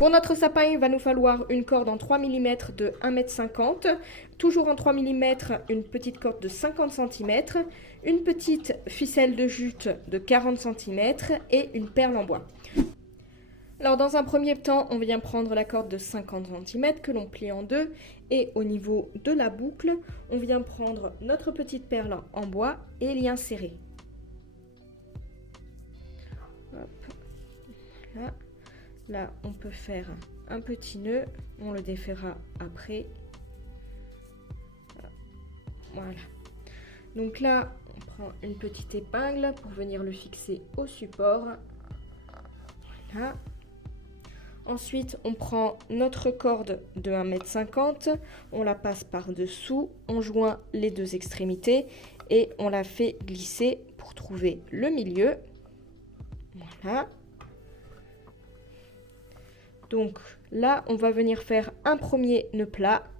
Pour notre sapin, il va nous falloir une corde en 3 mm de 1,50 m, toujours en 3 mm, une petite corde de 50 cm, une petite ficelle de jute de 40 cm et une perle en bois. Alors dans un premier temps, on vient prendre la corde de 50 cm que l'on plie en deux et au niveau de la boucle, on vient prendre notre petite perle en bois et l'y insérer. Hop. Là. Là, on peut faire un petit nœud, on le défera après. Voilà. Donc là, on prend une petite épingle pour venir le fixer au support. Voilà. Ensuite, on prend notre corde de 1,50 m, on la passe par-dessous, on joint les deux extrémités et on la fait glisser pour trouver le milieu. Voilà. Donc là, on va venir faire un premier nœud plat.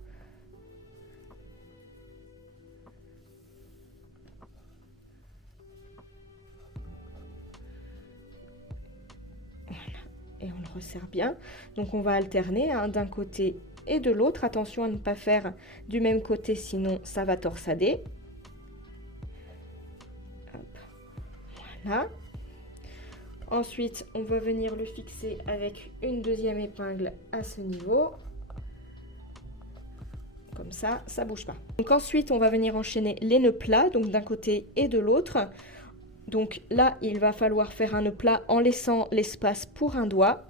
Voilà. Et on le resserre bien. Donc on va alterner d'un côté et de l'autre. Attention à ne pas faire du même côté, sinon ça va torsader. Hop. Voilà. Ensuite, on va venir le fixer avec une deuxième épingle à ce niveau. Comme ça, ça ne bouge pas. Donc ensuite, on va venir enchaîner les nœuds plats, donc d'un côté et de l'autre. Donc là, il va falloir faire un nœud plat en laissant l'espace pour un doigt.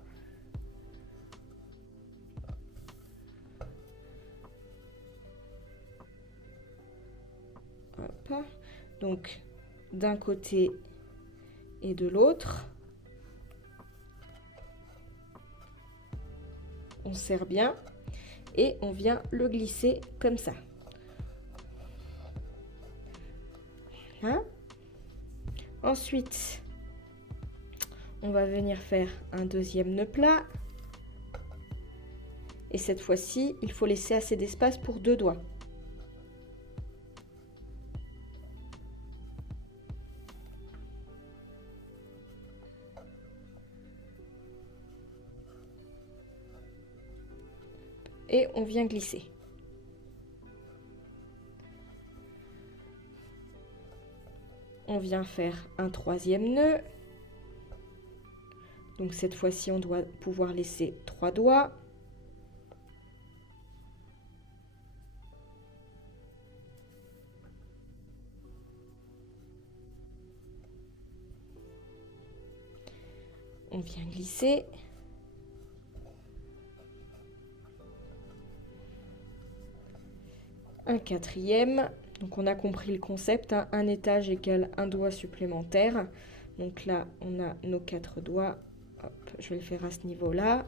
Hop. Donc d'un côté et de l'autre. On serre bien et on vient le glisser comme ça. Voilà. Ensuite, on va venir faire un deuxième nœud plat. Et cette fois-ci, il faut laisser assez d'espace pour deux doigts. Et on vient glisser. On vient faire un troisième nœud. Donc cette fois-ci, on doit pouvoir laisser 3 doigts. On vient glisser. Un quatrième. Donc on a compris le concept, hein, un étage égale un doigt supplémentaire. Donc là, on a nos 4 doigts. Hop, je vais le faire à ce niveau-là.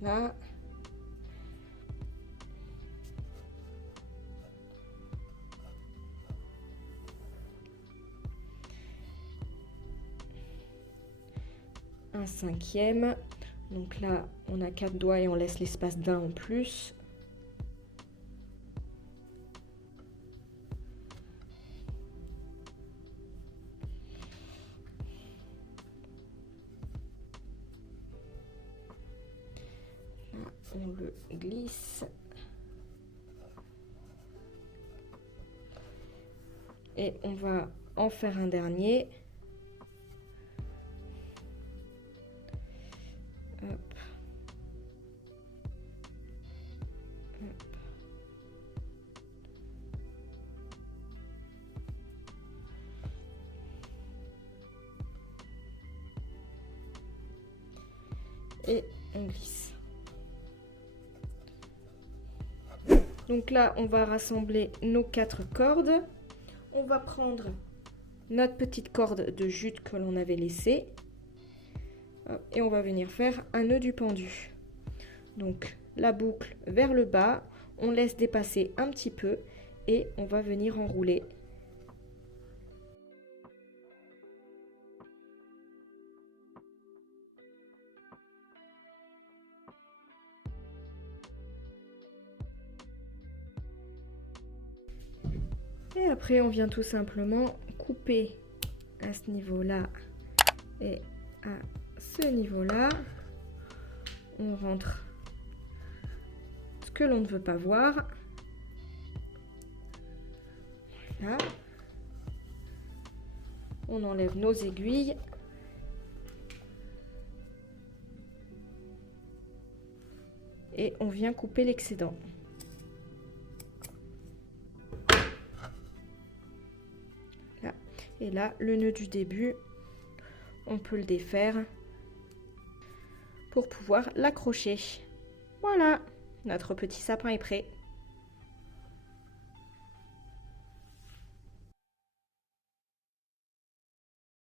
Voilà. Un cinquième. Donc là, on a 4 doigts et on laisse l'espace d'un en plus. Là, on le glisse. Et on va en faire un dernier. Hop. Hop. Et on glisse. Donc là, on va rassembler nos 4 cordes. On va prendre notre petite corde de jute que l'on avait laissée. Et on va venir faire un nœud du pendu. Donc la boucle vers le bas, on laisse dépasser un petit peu et on va venir enrouler. Et après, on vient tout simplement couper à ce niveau-là et à ce niveau-là. On rentre ce que l'on ne veut pas voir. Là. On enlève nos aiguilles. Et on vient couper l'excédent. Là. Et là, le nœud du début, on peut le défaire pour pouvoir l'accrocher. Voilà, notre petit sapin est prêt.